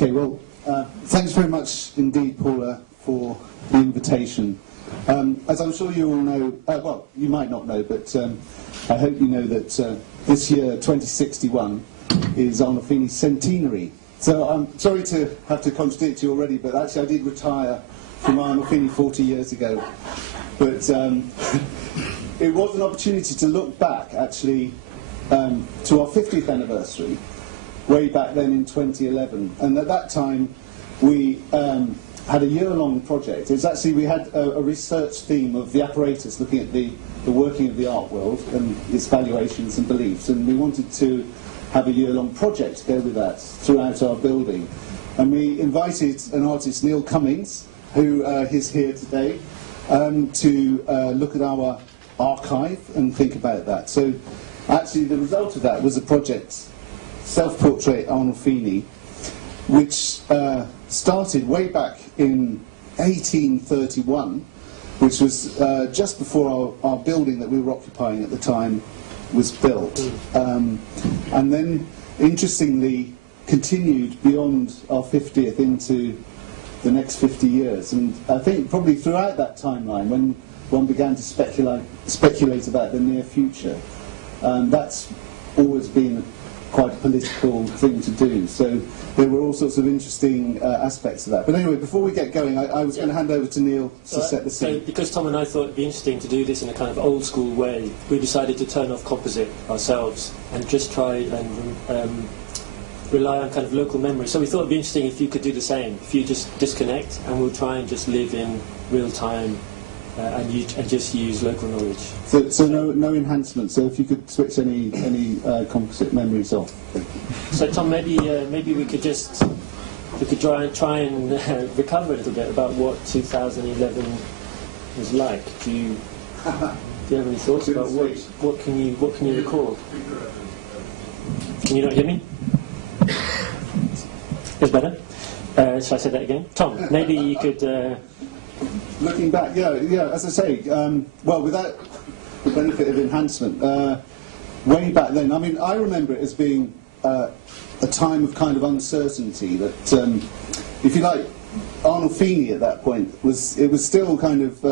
Okay, well, thanks very much indeed, Paula, for the invitation. As I'm sure you all know, well, you might not know, but I hope you know that this year, 2061, is Arnolfini's centenary. So I'm sorry to have to contradict you already, but actually I did retire from Arnolfini 40 years ago. But it was an opportunity to look back, actually, to our 50th anniversary, way back then in 2011. And at that time, we had a year-long project. It's actually, we had a research theme of the apparatus, looking at the working of the art world and its valuations and beliefs. And we wanted to have a year-long project to go with that throughout our building. And we invited an artist, Neil Cummings, who is here today, to look at our archive and think about that. So actually the result of that was a project, Self-Portrait Arnolfini, which started way back in 1831, which was just before our building that we were occupying at the time was built. And then, interestingly, continued beyond our 50th into the next 50 years. And I think probably throughout that timeline, when one began to speculate about the near future, that's always been quite a political thing to do. So there were all sorts of interesting aspects of that. But anyway, before we get going, I was going to hand over to Neil to set the scene. So because Tom and I thought it'd be interesting to do this in a kind of old school way, we decided to turn off composite ourselves and just try and rely on kind of local memory. So we thought it'd be interesting if you could do the same, if you just disconnect and we'll try and just live in real time and just use local knowledge. So no enhancement. So if you could switch any composite memories off. So Tom, maybe we could try and recover a little bit about what 2011 was like. Do you have any thoughts about what can you recall? Can you not hear me? It's better. Shall I say that again? Tom, maybe you could. Looking back, yeah, as I say, well, without the benefit of enhancement, way back then, I mean, I remember it as being a time of kind of uncertainty that, if you like, Arnolfini at that point was still kind of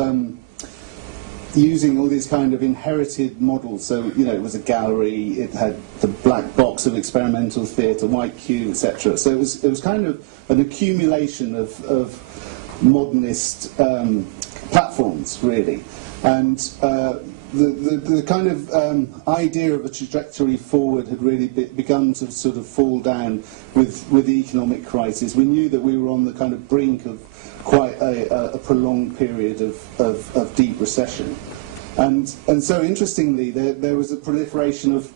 using all these kind of inherited models. So, you know, it was a gallery, it had the black box of experimental theatre, white cube, etc. So it was kind of an accumulation of modernist platforms, really, and the kind of idea of a trajectory forward had really begun to sort of fall down with the economic crisis. We knew that we were on the kind of brink of quite a prolonged period of deep recession, and so interestingly there was a proliferation of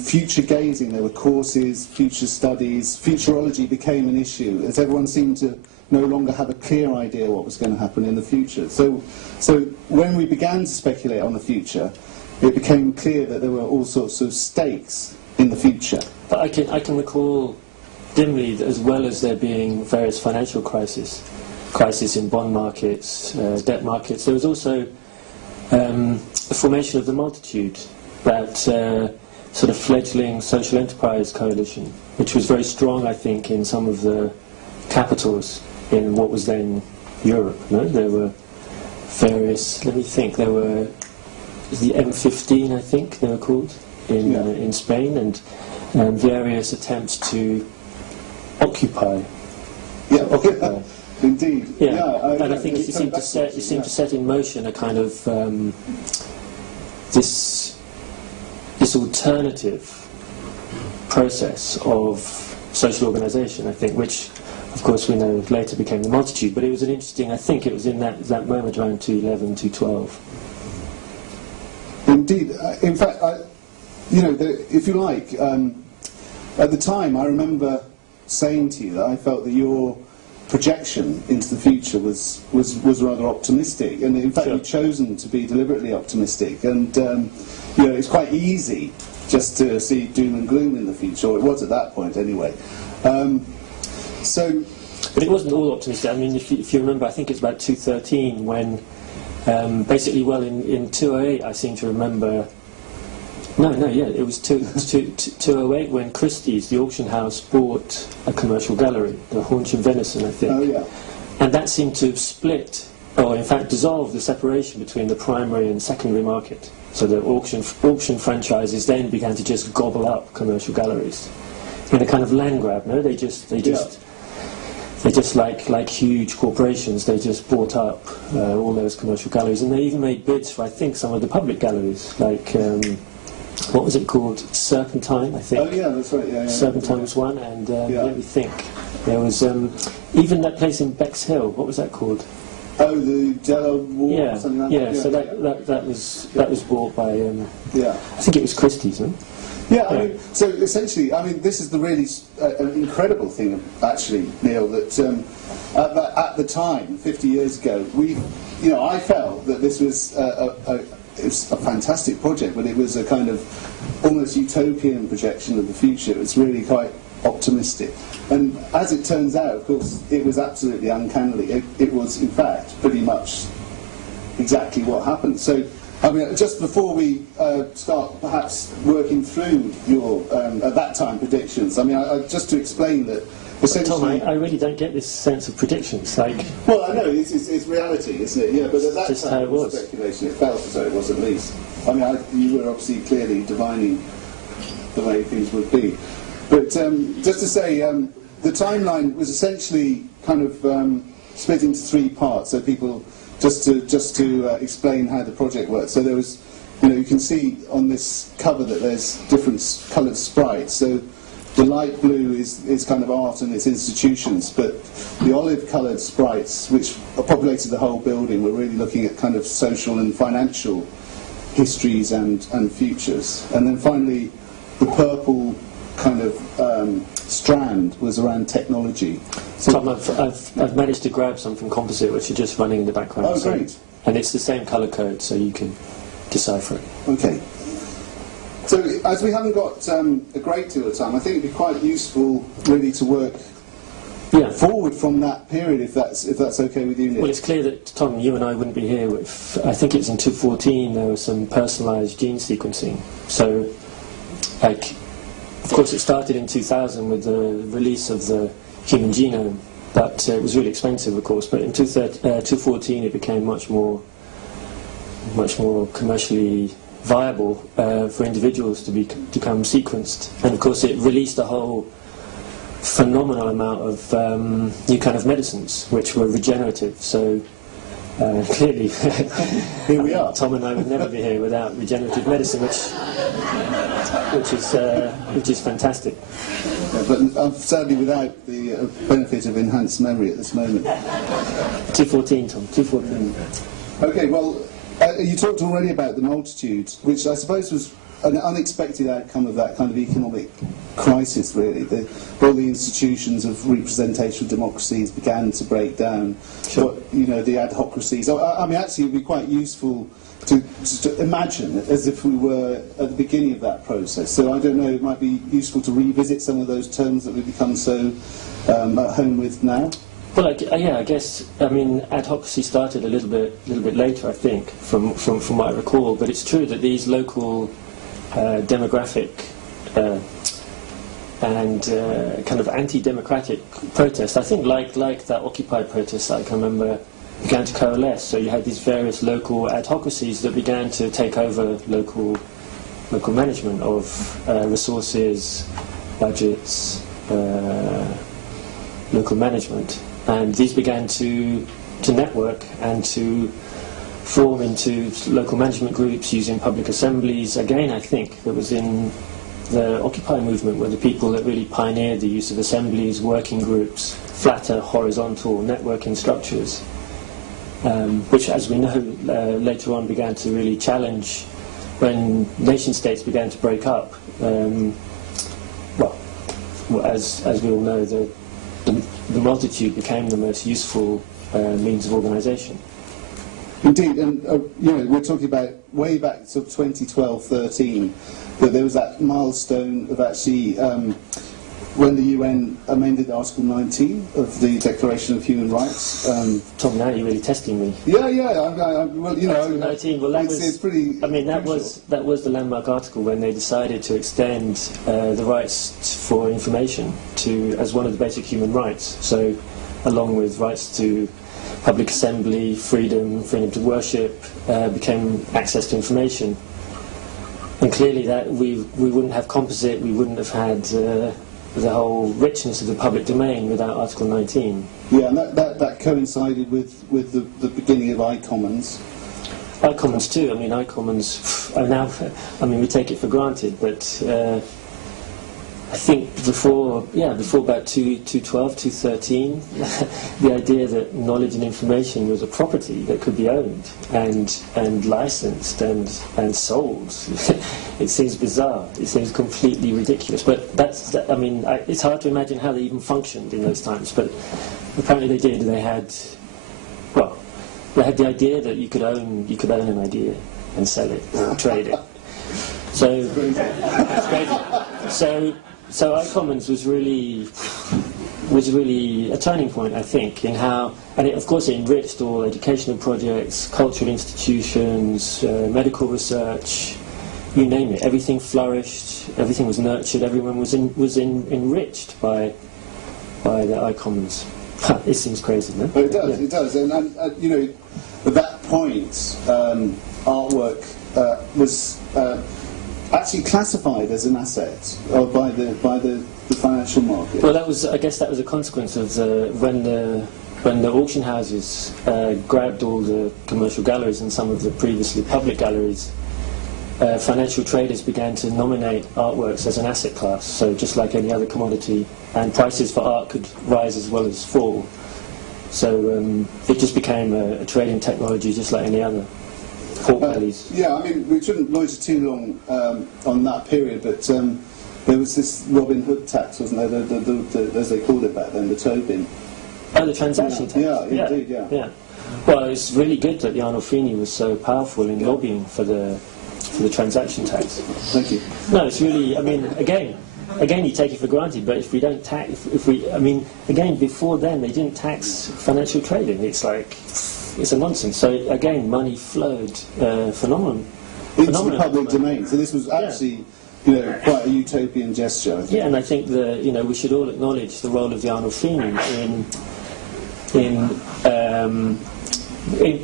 future gazing. There were courses, future studies, futurology became an issue as everyone seemed to no longer have a clear idea what was going to happen in the future. So when we began to speculate on the future, it became clear that there were all sorts of stakes in the future. But I can recall dimly, as well as there being various financial crisis in bond markets, debt markets, there was also the formation of the Multitude, that sort of fledgling social enterprise coalition, which was very strong, I think, in some of the capitals in what was then Europe. No? There were various, let me think, there were the M15, I think they were called, in Spain, and various attempts to occupy. Yeah, indeed. Yeah, and I think it seemed to set in motion a kind of this alternative process of social organisation, I think, which of course we know later became the Multitude, but it was an interesting, I think it was in that moment around 2011, 2012. Indeed. In fact, you know, if you like, at the time I remember saying to you that I felt that your projection into the future was rather optimistic, and in fact you've chosen to be deliberately optimistic, and you know, it's quite easy just to see doom and gloom in the future, or it was at that point anyway. But it wasn't all optimistic. I mean, if you remember, I think it's about 2013 when, basically, well, in 2008, I seem to remember It was 2008 when Christie's, the auction house, bought a commercial gallery, the Haunch of Venison, I think. Oh, yeah. And that seemed to have split, or in fact dissolve the separation between the primary and secondary market. So the auction franchises then began to just gobble up commercial galleries in a kind of land grab. No, they just like huge corporations. They just bought up all those commercial galleries, and they even made bids for, I think, some of the public galleries, like what was it called, Serpentine, I think. Oh yeah, that's right. Yeah, Serpentine was one, and let me think. There was even that place in Bexhill. What was that called? Oh, the Jello Wall. Yeah, or something like yeah. that. So that was bought by. Yeah. I think it was Christie's, no? Yeah, I mean, so essentially, I mean, this is the really an incredible thing, actually, Neil, that at the time, 50 years ago, I felt that this was it's a fantastic project, but it was a kind of almost utopian projection of the future. It was really quite optimistic. And as it turns out, of course, it was absolutely uncannily. It was, in fact, pretty much exactly what happened. So, I mean, just before we start perhaps working through your, at that time, predictions, I mean, just to explain that essentially... Tom, I really don't get this sense of predictions. Like, well, I know, it's reality, isn't it? Yeah, but at that just time, how it was. Speculation. It felt as though it was, at least. I mean, you were obviously clearly divining the way things would be. But just to say, the timeline was essentially kind of split into three parts, so people... Just to explain how the project works. So there was, you can see on this cover that there's different coloured sprites. So the light blue is kind of art and its institutions, but the olive-coloured sprites, which populated the whole building, were really looking at kind of social and financial histories and futures. And then finally, the purple kind of strand was around technology. So Tom, I've managed to grab some from Composite, which are just running in the background. Oh, great. And it's the same colour code, so you can decipher it. Okay. So, as we haven't got a great deal of time, I think it'd be quite useful, really, to work forward from that period, if that's okay with you, Nick. Well, it's clear that, Tom, you and I wouldn't be here if, I think it's in 2014, there was some personalised gene sequencing. So, like, of course, it started in 2000 with the release of the human genome, but it was really expensive, of course. But in 2014, it became much more commercially viable for individuals to become sequenced. And of course, it released a whole phenomenal amount of new kind of medicines, which were regenerative. So clearly, here we are. Tom and I would never be here without regenerative medicine, which is fantastic. Yeah, but I'm sadly without the benefit of enhanced memory at this moment. 214, Tom. 214. Okay. Well, you talked already about the multitude, which I suppose was an unexpected outcome of that kind of economic crisis, really. All the institutions of representational democracies began to break down. Sure. But, the adhocracies. I mean, actually, it would be quite useful to imagine as if we were at the beginning of that process. So I don't know, it might be useful to revisit some of those terms that we've become so at home with now. Well, I guess, I mean, adhocracy started a little bit later, I think, from what I recall. But it's true that these local demographic and kind of anti-democratic protests, I think, like that Occupy protest, I can remember, began to coalesce. So you had these various local adhocracies that began to take over local management of resources, budgets, local management. And these began to network and to form into local management groups using public assemblies. Again, I think that was in the Occupy movement were the people that really pioneered the use of assemblies, working groups, flatter horizontal networking structures, which, as we know, later on began to really challenge when nation-states began to break up. As we all know, the multitude became the most useful means of organisation. Indeed, and we're talking about way back sort of 2012-13, that there was that milestone of actually when the UN amended Article 19 of the Declaration of Human Rights. Tom, now you're really testing me. Yeah, well, you know, Article 19. Well, that it's pretty. I mean, that was the landmark article when they decided to extend the rights for information as one of the basic human rights. So, along with rights to public assembly, freedom to worship, became access to information. And clearly, that we wouldn't have composite, we wouldn't have had the whole richness of the public domain without Article 19. Yeah, and that coincided with the beginning of iCommons. iCommons too. I mean, iCommons. I mean, we take it for granted, but I think before about 2012, 2013, the idea that knowledge and information was a property that could be owned and licensed and sold, it seems bizarre. It seems completely ridiculous. But I mean, it's hard to imagine how they even functioned in those times. But apparently they did. They had the idea that you could own an idea and sell it, trade it. So that's crazy. So iCommons was really a turning point, I think, in how, and of course it enriched all educational projects, cultural institutions, medical research, you name it. Everything flourished, everything was nurtured, everyone was enriched by the iCommons. It seems crazy, no? But it does, yeah. It does, and you know, at that point, artwork was actually classified as an asset by the financial market. Well, I guess that was a consequence of when the auction houses grabbed all the commercial galleries and some of the previously public galleries. Financial traders began to nominate artworks as an asset class, so just like any other commodity, and prices for art could rise as well as fall. So it just became a trading technology just like any other. Yeah, I mean, we shouldn't loiter too long on that period, but there was this Robin Hood tax, wasn't there, as they called it back then, the Tobin. Oh, the transaction tax. Yeah, indeed, yeah. Well, it's really good that the Arnolfini was so powerful in lobbying for the transaction tax. Thank you. No, it's really, I mean, again, you take it for granted, but if we don't tax, again, before then, they didn't tax financial trading. It's like, it's a nonsense. So again, money flowed phenomenally into the public domain. So this was actually, you know, quite a utopian gesture, I think. Yeah, and I think we should all acknowledge the role of the Arnolfini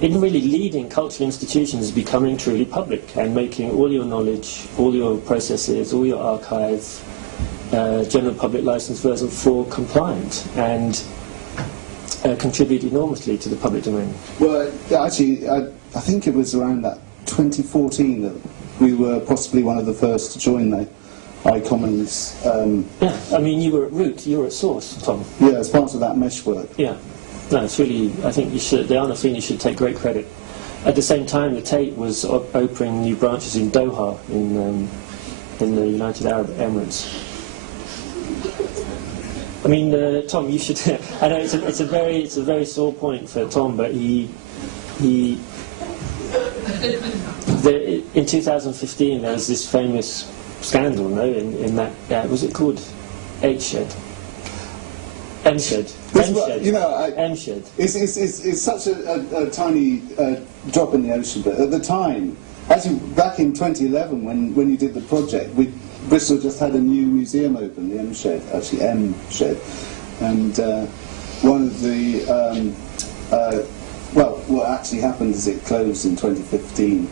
in really leading cultural institutions becoming truly public and making all your knowledge, all your processes, all your archives, general public license version 4 compliant, and contribute enormously to the public domain. Well, actually, I think it was around that 2014 that we were possibly one of the first to join the iCommons. Yeah, I mean, you were at root, you were at source, Tom. Yeah, as part of that mesh work. Yeah, no, it's really, I think the Arnolfini should take great credit. At the same time, the Tate was opening new branches in Doha, in the United Arab Emirates. I mean, Tom, you should. I know it's a very sore point for Tom, but in 2015 there was this famous scandal, no? In that was it called M-Shed? M-Shed. You know, M-Shed. It's such a tiny drop in the ocean, but at the time, actually back in 2011 when you did the project, Bristol just had a new museum open, the M-Shed, actually M-Shed, and one of the, what actually happened is it closed in 2015,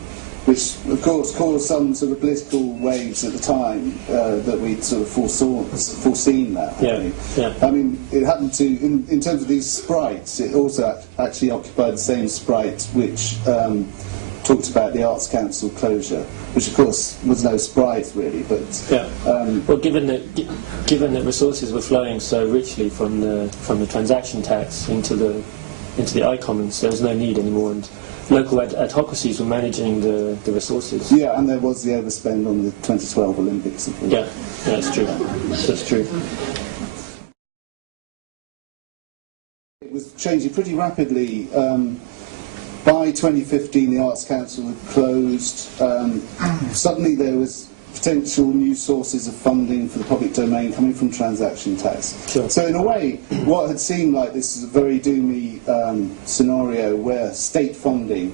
which of course caused some sort of political waves at the time that we'd sort of foreseen that. Yeah. I mean, it happened to, in terms of these sprites, it also actually occupied the same sprite which talked about the Arts Council closure, which of course was no surprise really, but well, given that resources were flowing so richly from the transaction tax into the iCommons, there was no need anymore, and local adhocacies were managing the resources. Yeah, and there was the overspend on the 2012 Olympics. Yeah, that's true. That's true. It was changing pretty rapidly. By 2015, the Arts Council had closed. Suddenly there was potential new sources of funding for the public domain coming from transaction tax. Sure. So in a way, what had seemed like this is a very doomy scenario where state funding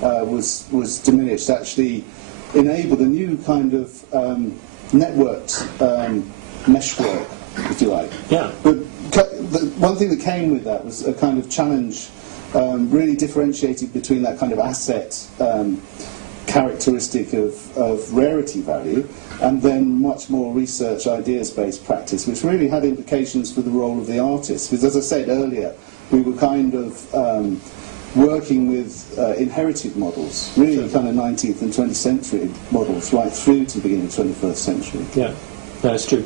was diminished actually enabled a new kind of networked meshwork, if you like. Yeah. But the one thing that came with that was a kind of challenge, really differentiated between that kind of asset characteristic of rarity value and then much more research ideas-based practice, which really had implications for the role of the artist. Because as I said earlier, we were kind of working with inherited models, really kind of 19th and 20th century models, right through to the beginning of the 21st century. Yeah, that's true.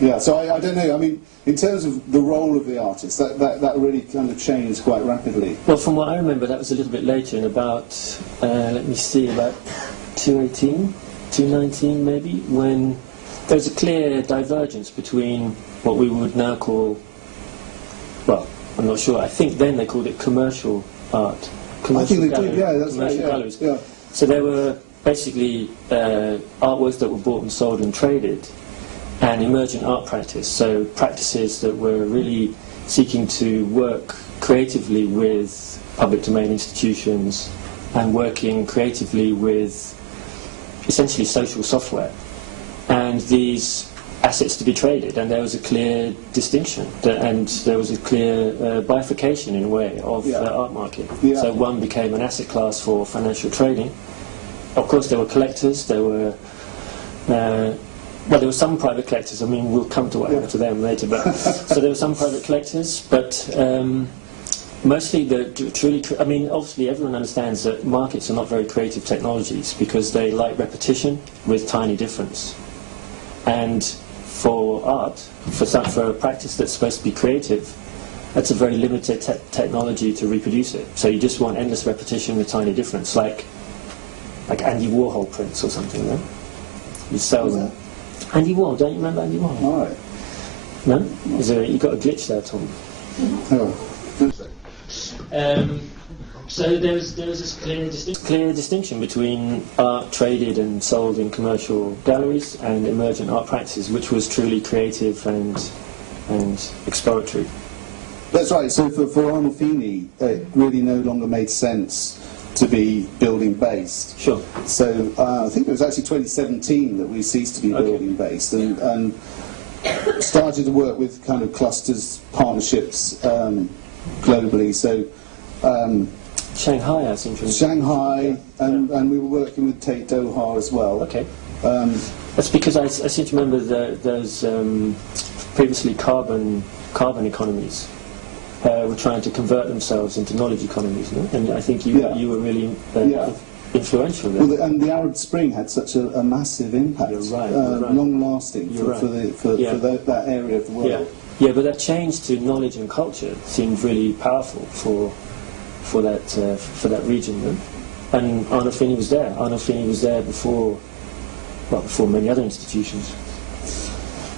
Yeah, so I don't know, I mean, in terms of the role of the artist, that really kind of changed quite rapidly. Well, from what I remember, that was a little bit later, in about, let me see, about 218, 219 maybe, when there was a clear divergence between what we would now call, well, I'm not sure, I think then they called it commercial art. I think they did, yeah, that's right, galleries. yeah. So there were basically artworks that were bought and sold and traded, and emergent art practice, so practices that were really seeking to work creatively with public domain institutions and working creatively with essentially social software, and these assets to be traded, and there was a clear distinction, and there was a clear bifurcation in a way of the art market. Yeah. So one became an asset class for financial trading. Of course there were collectors, there were well, there were some private collectors. I mean, we'll come to what happened to them later. But so there were some private collectors, but mostly the truly. I mean, obviously, everyone understands that markets are not very creative technologies because they like repetition with tiny difference. And for art, for a practice that's supposed to be creative, that's a very limited technology to reproduce it. So you just want endless repetition with tiny difference, like Andy Warhol prints or something. No? You sell them. Andy Warhol, don't you remember Andy Warhol? All right. No? You got a glitch there, Tom. So there was this clear distinction between art traded and sold in commercial galleries and emergent art practices, which was truly creative and exploratory. That's right. So for Arnolfini, it really no longer made sense to be building based. Sure. So I think it was actually 2017 that we ceased to be building based and started to work with kind of clusters, partnerships globally. So Shanghai, I seem to remember. Shanghai, and we were working with Tate Doha as well. Okay. That's because I seem to remember those previously carbon economies. Were trying to convert themselves into knowledge economies, no? And I think you were really influential there. Well, and the Arab Spring had such a massive impact, You're right. long-lasting for that area of the world. Yeah, but that change to knowledge and culture seemed really powerful for that region, no? And Arnolfini was there. Arnolfini was there before many other institutions.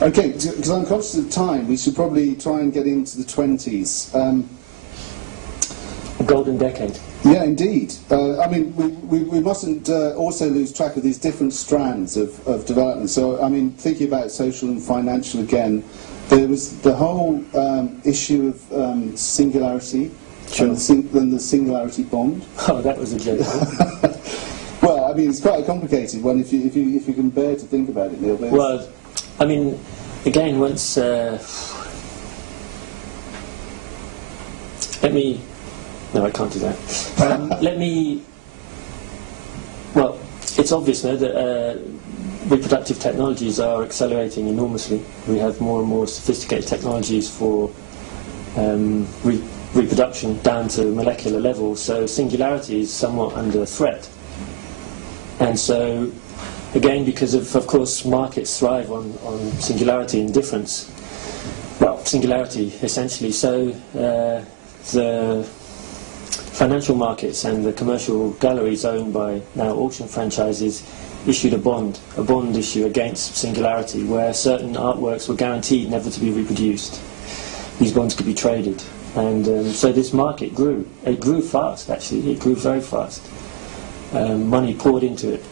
Okay, because I'm conscious of time, we should probably try and get into the 20s. A golden decade. Yeah, indeed. I mean, we mustn't also lose track of these different strands of development. So, I mean, thinking about social and financial again, there was the whole issue of singularity, sure. and the singularity bond. Oh, that was a joke. Well, I mean, it's quite a complicated one if you can bear to think about it, Neil. Well, I mean, again, once let me. No, I can't do that. Let me. Well, it's obvious now that reproductive technologies are accelerating enormously. We have more and more sophisticated technologies for reproduction down to molecular level. So singularity is somewhat under threat, and so. Again, because of course, markets thrive on singularity and difference. Well, singularity, essentially. So the financial markets and the commercial galleries owned by now auction franchises issued a bond issue against singularity, where certain artworks were guaranteed never to be reproduced. These bonds could be traded. And so this market grew. It grew fast, actually. It grew very fast. Money poured into it.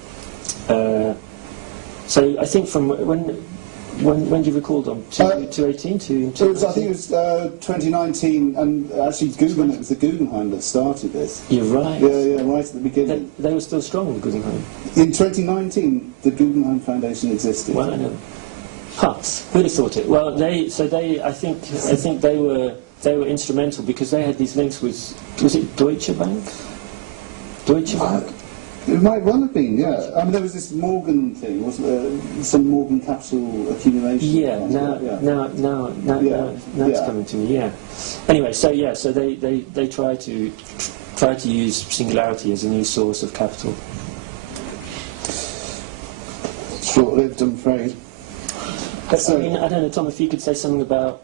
So I think from when do you recall them? 2018 to it was, I think it was 2019, and actually it was the Guggenheim that started this. You're right. Yeah, right at the beginning. They were still strong, the Guggenheim. In 2019, the Guggenheim Foundation existed. Well, I know. Huh, who'd have thought it? Well, I think they were instrumental because they had these links with, was it Deutsche Bank? Deutsche Bank? It might well have been, yeah. I mean, there was this Morgan thing, wasn't there? Some Morgan capital accumulation. Yeah, now it's coming to me, yeah. Anyway, so they try to use singularity as a new source of capital. Short-lived, I'm afraid. But, I mean, I don't know, Tom, if you could say something about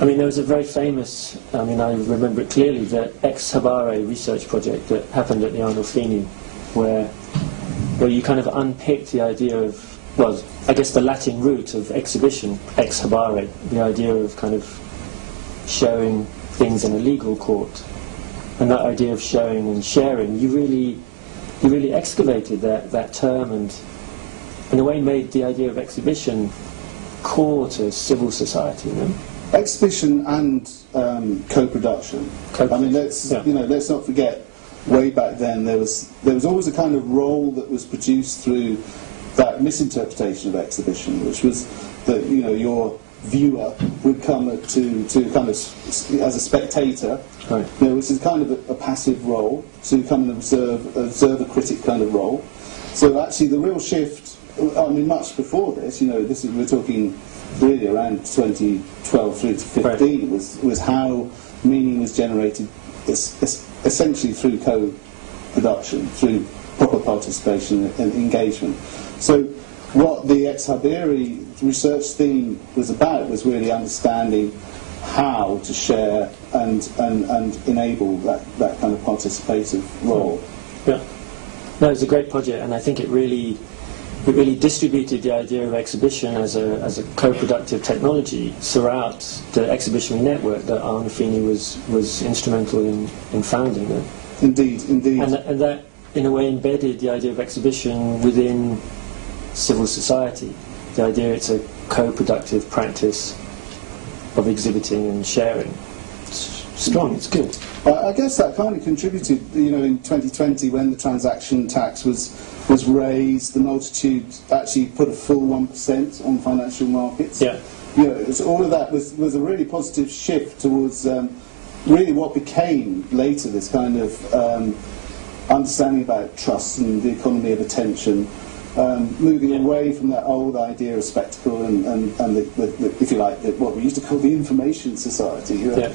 there was a very famous, I remember it clearly, the Ex Habare research project that happened at the Arnolfini, where you kind of unpicked the idea of, well, I guess the Latin root of exhibition, ex habare, the idea of kind of showing things in a legal court, and that idea of showing and sharing. You really excavated that term, and in a way made the idea of exhibition core to civil society, you know? Exhibition and co-production. I mean, let's not forget. Way back then, there was always a kind of role that was produced through that misinterpretation of exhibition, which was that your viewer would come to kind of as a spectator, right. Which is kind of a passive role, to come and observe a critic kind of role. So actually, the real shift, I mean, much before this, we're talking really around 2012 through to 15, right. was how meaning was generated, essentially through co-production, through proper participation and engagement. So what the Ex Habere research theme was about was really understanding how to share and enable that kind of participative role. Yeah. No, it's a great project, and I think it really distributed the idea of exhibition as a co-productive technology throughout the exhibitionary network that Arnolfini was instrumental in founding. Indeed. And that, in a way, embedded the idea of exhibition within civil society. The idea it's a co-productive practice of exhibiting and sharing. It's strong, it's good. I guess that kind of contributed, in 2020 when the transaction tax was raised, the multitude actually put a full 1% on financial markets. Yeah. All of that was a really positive shift towards really what became later this kind of understanding about trust and the economy of attention, moving away from that old idea of spectacle and the, if you like, what we used to call the information society. Yeah.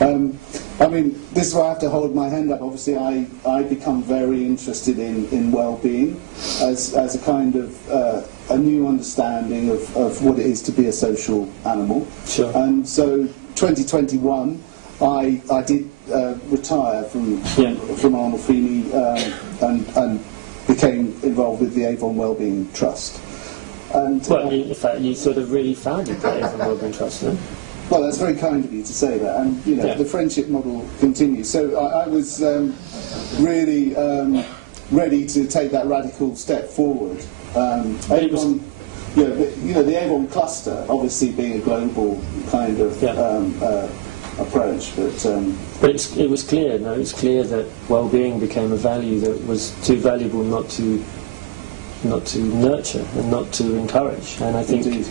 I mean, this is where I have to hold my hand up. Obviously, I become very interested in well-being as a kind of a new understanding of what it is to be a social animal. Sure. And so, 2021, I did retire from Arnolfini and became involved with the Avon Wellbeing Trust. And in fact, you sort of really founded the Avon Wellbeing Trust, no? Well, that's very kind of you to say that, and the friendship model continues. So I was really ready to take that radical step forward. Avon, the Avon cluster, obviously being a global kind of approach, but it was clear. No, it was clear that well-being became a value that was too valuable not to nurture and not to encourage. And I think. Indeed.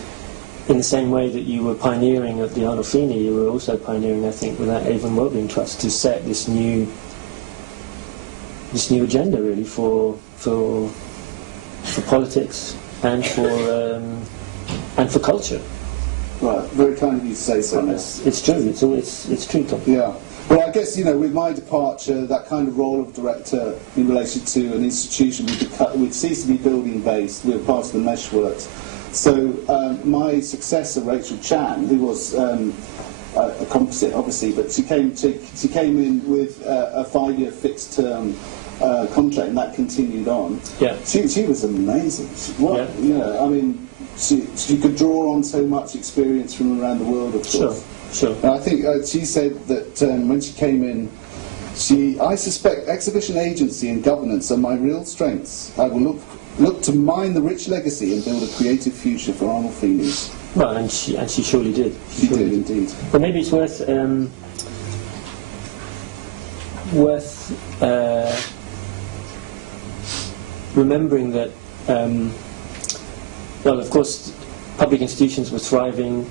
In the same way that you were pioneering at the Arnolfini, you were also pioneering, I think, with that Avon Wellbeing Trust to set this new agenda, really, for politics and for culture. Right, very kind of you to say so. It's true. It's true, Tom. Yeah. Well, I guess with my departure, that kind of role of director in relation to an institution would cease to be building based. We were part of the Meshworks. So my successor, Rachel Chan, who was a composite, obviously, but she came in with a 5-year fixed-term contract, and that continued on. Yeah. She was amazing. I mean, she could draw on so much experience from around the world, of course. Sure. And I think she said that when she came in, I suspect exhibition agency and governance are my real strengths. I will look to mine the rich legacy and build a creative future for Arnolfini's. Well, and she surely did. She did indeed. But maybe it's worth remembering that. Well, of course, public institutions were thriving.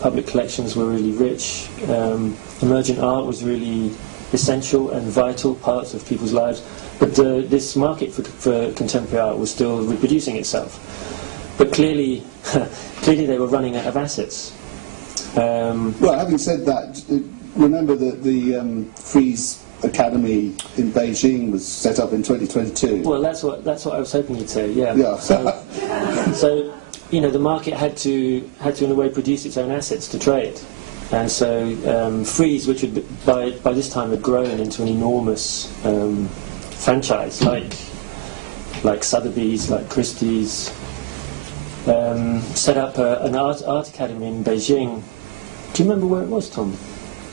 Public collections were really rich. Emergent art was really essential and vital parts of people's lives. But this market for contemporary art was still reproducing itself. But clearly they were running out of assets. Well, having said that, remember that the Frieze Academy in Beijing was set up in 2022. Well, that's what I was hoping you'd say. Yeah. Yeah. So the market had to in a way produce its own assets to trade. And so Frieze, which by this time had grown into an enormous franchise, like Sotheby's, like Christie's, set up an art academy in Beijing. Do you remember where it was, Tom?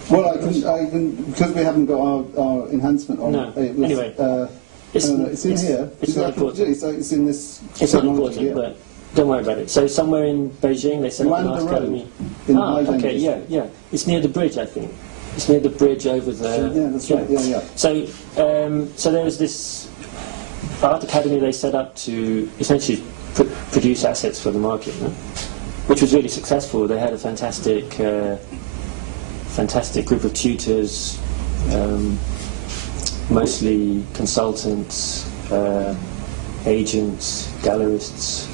Well, I can because we haven't got our enhancement on. No. It was, Anyway, it's in here. It's not important. It's in this. It's not important, but don't worry about it. So somewhere in Beijing they set up an art academy. Okay, yeah. It's near the bridge, I think. It's near the bridge over the. Yeah, that's right. Yeah. So there was this art academy they set up to essentially produce assets for the market, no? Which was really successful. They had a fantastic group of tutors, mostly consultants, agents, gallerists,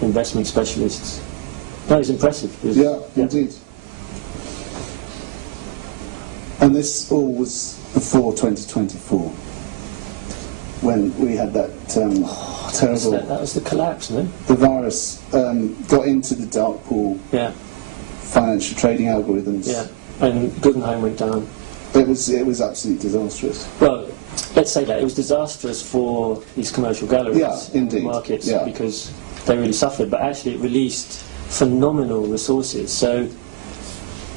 investment specialists. No, it was impressive. Indeed. And this all was before 2024, when we had that terrible... That was the collapse, no? The virus got into the dark pool financial trading algorithms. Yeah, and Guggenheim went down. It was absolutely disastrous. Well, let's say that. It was disastrous for these commercial galleries in the markets because they really suffered, but actually it released phenomenal resources. So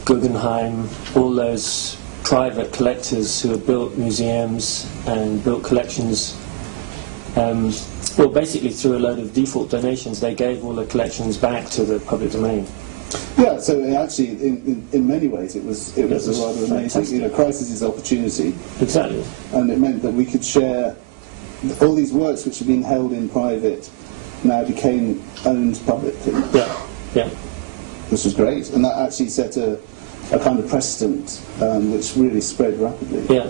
Guggenheim, all those private collectors who had built museums and built collections, well, basically through a load of default donations, they gave all the collections back to the public domain. Yeah, so actually, in many ways, it was a rather amazing. Crisis is opportunity. Exactly. And it meant that we could share all these works which had been held in private, now became owned publicly. Yeah. Which was great, and that actually set a kind of precedent which really spread rapidly. Yeah,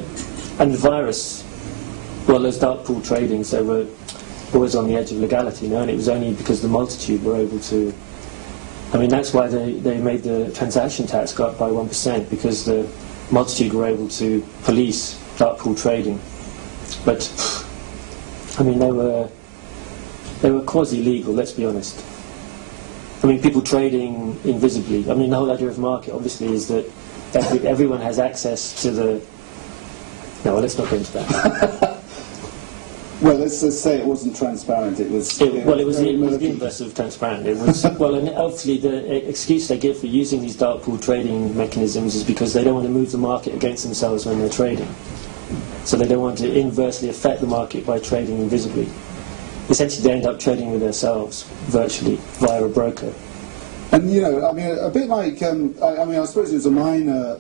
and the virus. Well, those dark pool tradings, they were always on the edge of legality, and it was only because the multitude were able to. I mean, that's why they made the transaction tax go up by 1%, because the multitude were able to police dark pool trading. But, I mean, they were quasi-legal, let's be honest. I mean, people trading invisibly. I mean, the whole idea of market, obviously, is that everyone has access to the... No, well, let's not go into that. Well, let's say it wasn't transparent. It was the inverse of transparent. It was and obviously the excuse they give for using these dark pool trading mechanisms is because they don't want to move the market against themselves when they're trading. So they don't want to inversely affect the market by trading invisibly. Essentially, they end up trading with themselves virtually via a broker. And I mean, a bit like I suppose it was a minor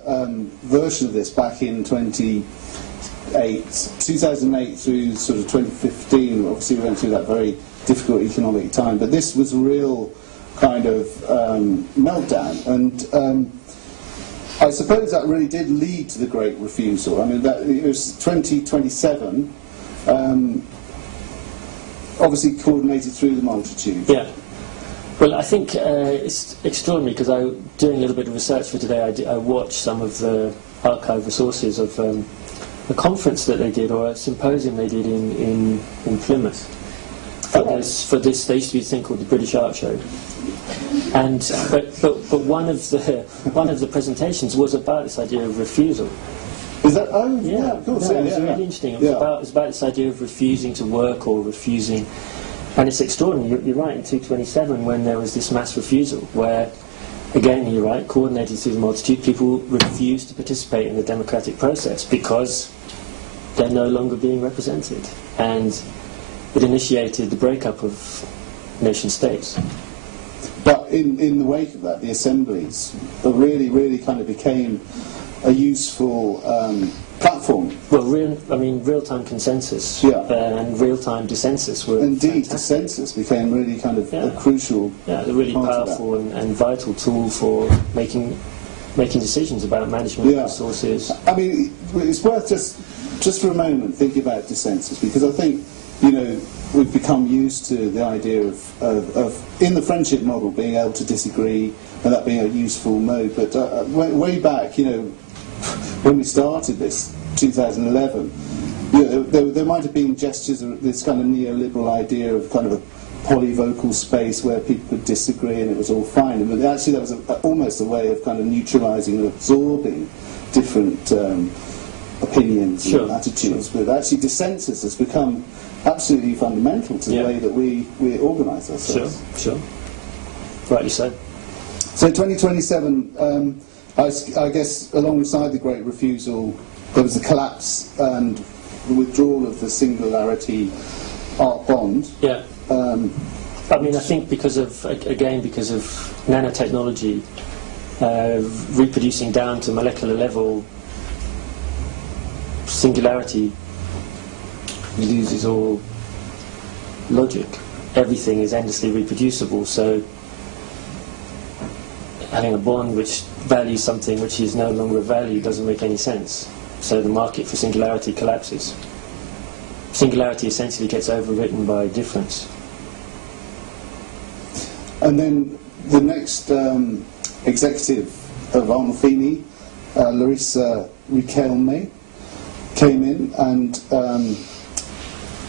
version of this back in 2008 through sort of 2015. Obviously, we went through that very difficult economic time, but this was a real kind of meltdown, and I suppose that really did lead to the Great Refusal. I mean, that it was 2027, obviously coordinated through the multitude. Yeah. Well, I think it's extraordinary because doing a little bit of research for today, I watched some of the archive resources of a conference that they did, or a symposium they did in Plymouth. For this, there used to be a thing called the British Art Show, and but one of the presentations was about this idea of refusal. Is that? Oh, yeah, of course. No, it was really interesting. It was about this idea of refusing to work or refusing, and it's extraordinary. You're right. In 227, when there was this mass refusal, where again, you're right, coordinated through the multitude, people refuse to participate in the democratic process because they're no longer being represented. And it initiated the breakup of nation states. But in the wake of that, the assemblies really kind of became a useful platform. Well, real-time consensus and real-time dissensus were indeed. fantastic. Dissensus became really kind of a crucial. Yeah, a really powerful and vital tool for making decisions about management of resources. I mean, it's worth just for a moment thinking about dissensus, because I think, we've become used to the idea of in the friendship model being able to disagree and that being a useful mode. But way back, when we started this, 2011, there might have been gestures of this kind of neoliberal idea of kind of a polyvocal space where people could disagree and it was all fine. But actually that was almost a way of kind of neutralising and absorbing different opinions and attitudes. But actually dissensus has become absolutely fundamental to the way that we organise ourselves. Sure. Rightly so. So 2027, I guess alongside the Great Refusal, there was the collapse and the withdrawal of the singularity art bond. Yeah. I think because of nanotechnology reproducing down to molecular level, singularity loses all logic. Everything is endlessly reproducible, so having a bond which values something which is no longer of value doesn't make any sense. So the market for singularity collapses. Singularity essentially gets overwritten by difference. And then the next executive of Arnold Feeney, Larissa Riquelme, came in, and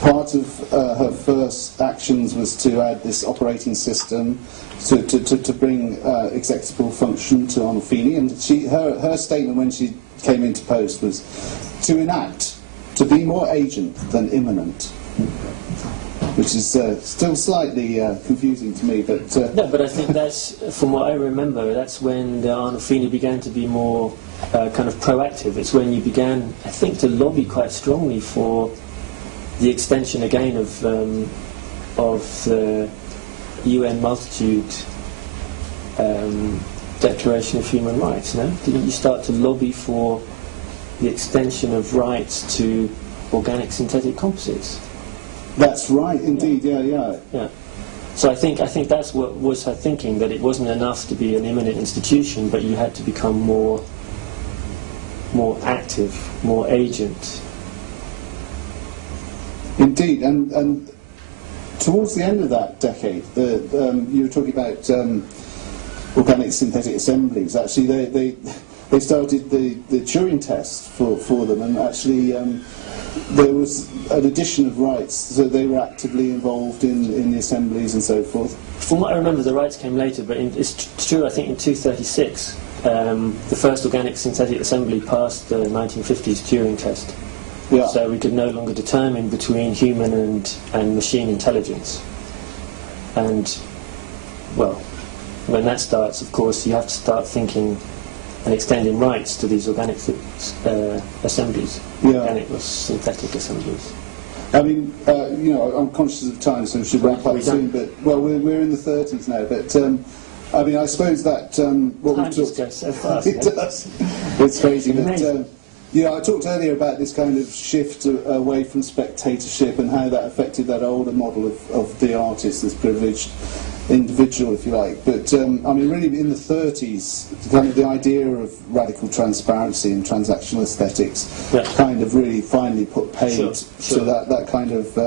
part of her first actions was to add this operating system to bring executable function to Arnold Feeney. And her statement when she came into post was to enact, to be more agent than immanent, which is still slightly confusing to me. But no, but I think that's, from what I remember, that's when the Arnold Feeney began to be more kind of proactive. It's when you began, I think, to lobby quite strongly for the extension again of the UN Multitude Declaration of Human Rights. No, didn't you start to lobby for the extension of rights to organic synthetic composites? That's right, indeed. Yeah. So I think that's what was her thinking, that it wasn't enough to be an immanent institution, but you had to become more active, more agent. Indeed, and towards the end of that decade, you were talking about organic synthetic assemblies. Actually, they started the Turing test for them, and actually there was an addition of rights, so they were actively involved in the assemblies and so forth. From what I remember, the rights came later, but it's true, I think in 236, the first organic synthetic assembly passed the 1950s Turing test. Yeah. So we could no longer determine between human and machine intelligence. And, well, when that starts, of course, you have to start thinking and extending rights to these organic assemblies, organic or synthetic assemblies. I mean, I'm conscious of time, so we should wrap up soon. But we're in the 30s now. But I mean, I suppose that what time we've just talked goes so fast. It does. It's crazy. It's But I talked earlier about this kind of shift away from spectatorship and how that affected that older model of the artist, this privileged individual, if you like. But I mean, really, in the 30s, kind of the idea of radical transparency and transactional aesthetics kind of really finally put paid to that kind of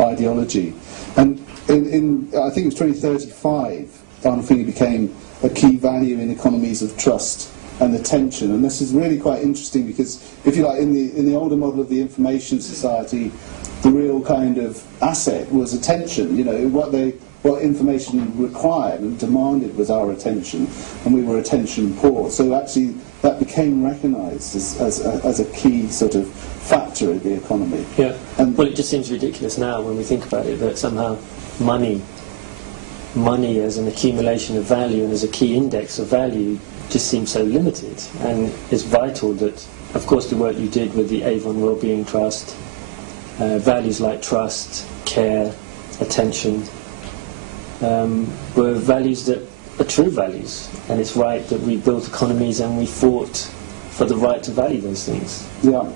ideology. And in I think it was 2035, Arnold Feeney became a key value in economies of trust and attention. And this is really quite interesting because, if you like, in the older model of the information society, the real kind of asset was attention. What information required and demanded was our attention, and we were attention poor. So actually, that became recognised as a key sort of factor in the economy. Yeah. Well, it just seems ridiculous now when we think about it that somehow money money as an accumulation of value and as a key index of value just seems so limited, and it's vital that, of course, the work you did with the Avon Wellbeing Trust, values like trust, care, attention, were values that are true values, and it's right that we built economies and we fought for the right to value those things. Yeah.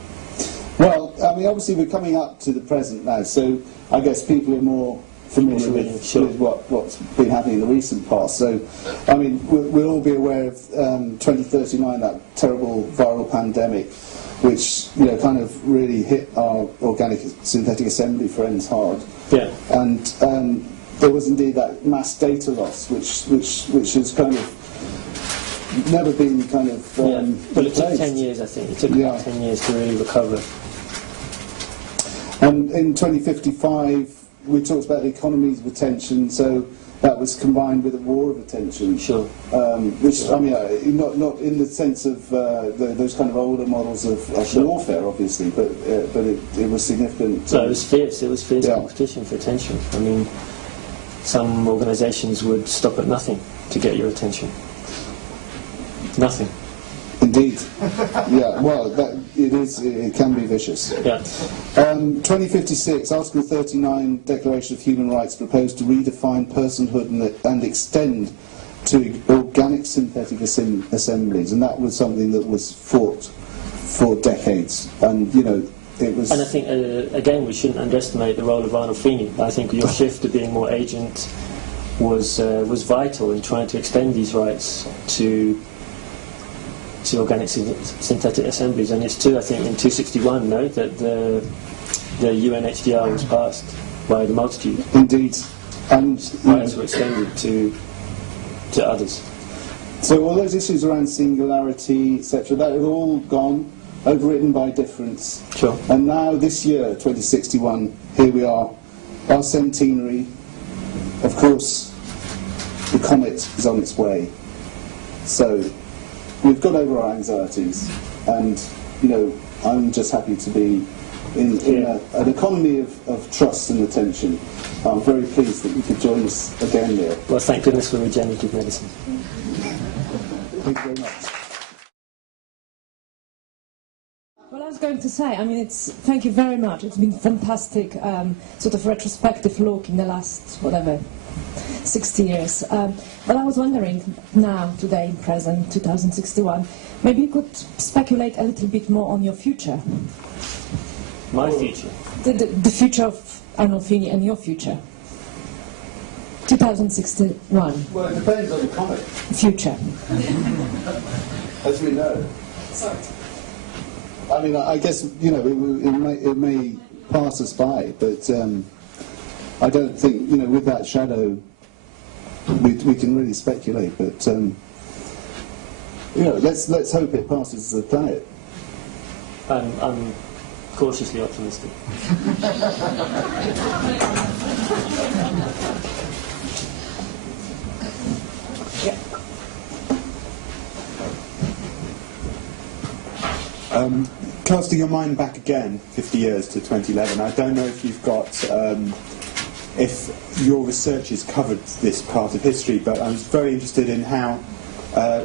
Well, I mean, obviously we're coming up to the present now, so I guess people are more familiar with, Sure. with what's been happening in the recent past. So, I mean, we'll all be aware of 2039, that terrible viral pandemic, which, you know, kind of really hit our organic synthetic assembly friends hard. Yeah. And there was indeed that mass data loss, which has kind of never been kind of Well, it took replaced. 10 years, I think. It took about 10 years to really recover. And in 2055, we talked about the economies of attention, so that was combined with a war of attention. Sure. Which, I mean, not in the sense of those kind of older models of Sure. warfare, obviously, but it was significant. So it was fierce. It was fierce Yeah. competition for attention. I mean, some organisations would stop at nothing to get your attention. Nothing. Indeed. Yeah, well, it can be vicious. Yeah. 2056, Article 39, Declaration of Human Rights, proposed to redefine personhood and extend to organic synthetic assemblies, and that was something that was fought for decades. And, you know, it was... And I think, again, we shouldn't underestimate the role of Arnold Feeney. I think your shift to being more agent was vital in trying to extend these rights to organic synthetic assemblies. And it's true, I think, in 261, no, that the UNHDR was passed by the multitude. Indeed. And Rights were extended to others. so all those issues around singularity, etc., that have all gone, overwritten by difference. Sure. And now, this year, 2061, here we are, our centenary. Of course, the comet is on its way. So we've got over our anxieties, and, you know, I'm just happy to be in an economy of trust and attention. I'm very pleased that you could join us again there. Well, thank goodness for regenerative medicine. Thank you very much. Well, I was going to say, I mean, thank you very much. It's been fantastic, sort of retrospective look in the last, 60 years. But I was wondering now, today, present, 2061, maybe you could speculate a little bit more on your future. My future? The future of Arnold Feeney and your future. 2061. Well, it depends on the comet, Future. as we know. Sorry. I mean, I guess, you know, it may pass us by, but I don't think, you know, with that shadow, we can really speculate. But you know, let's hope it passes the planet. I'm cautiously optimistic. Yeah. Casting your mind back again 50 years to 2011, I don't know if you've got, if your research has covered this part of history, but I was very interested in how,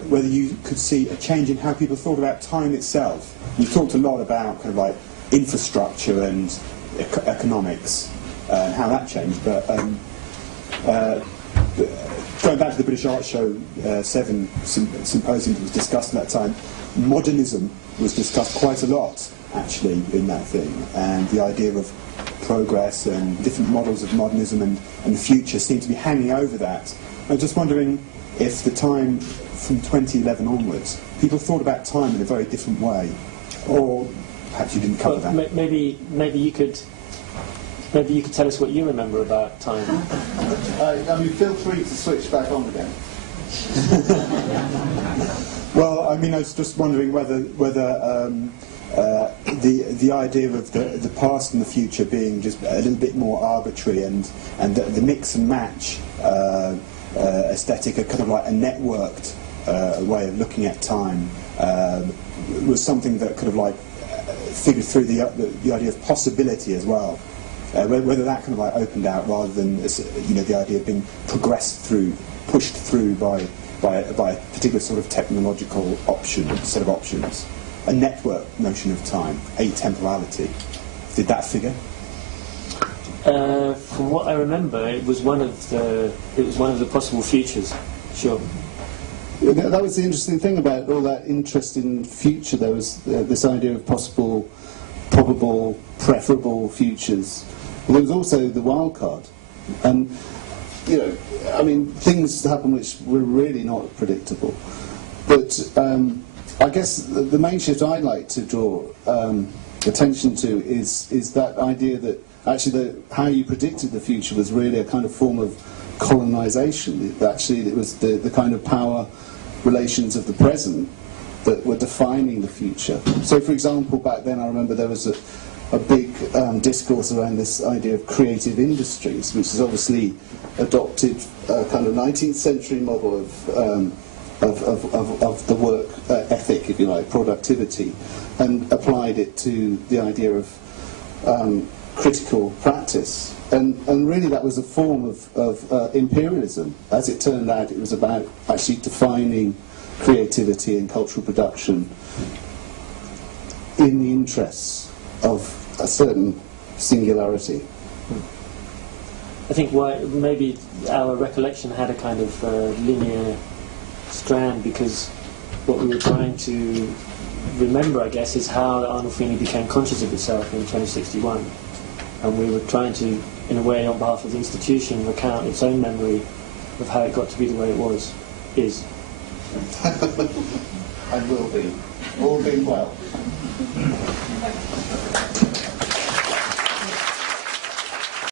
whether you could see a change in how people thought about time itself. You talked a lot about kind of like infrastructure and economics and how that changed, but going back to the British Art Show 7 symposium that was discussed at that time, modernism was discussed quite a lot, actually, in that thing, and the idea of progress and different models of modernism and the future seem to be hanging over that. I was just wondering if the time from 2011 onwards, people thought about time in a very different way, or perhaps you didn't cover Well, that. maybe you could tell us what you remember about time. I mean, feel free to switch back on again. Well, I mean, I was just wondering whether the idea of the past and the future being just a little bit more arbitrary, and the mix and match aesthetic, a kind of like a networked way of looking at time, was something that kind of like figured through the idea of possibility as well Whether that kind of like opened out rather than the idea of being pushed through by a particular sort of technological set of options, a network notion of time, atemporality. Did that figure? From what I remember, it was one of the possible futures. Sure. That was the interesting thing about all that interest in future. There was this idea of possible, probable, preferable futures. But there was also the wild card. And, things happen which were really not predictable. But I guess the main shift I'd like to draw attention to is that idea that actually how you predicted the future was really a kind of form of colonization. It was the kind of power relations of the present that were defining the future. So, for example, back then I remember there was a big discourse around this idea of creative industries, which is obviously adopted a kind of 19th century model of the work ethic, if you like, productivity, and applied it to the idea of critical practice. And really that was a form of imperialism. As it turned out, it was about actually defining creativity and cultural production in the interests of a certain singularity. I think maybe our recollection had a kind of linear strand, because what we were trying to remember, I guess, is how Arnold Feeney became conscious of itself in 2061. And we were trying to, in a way, on behalf of the institution, recount its own memory of how it got to be the way it is. And will be. All being well.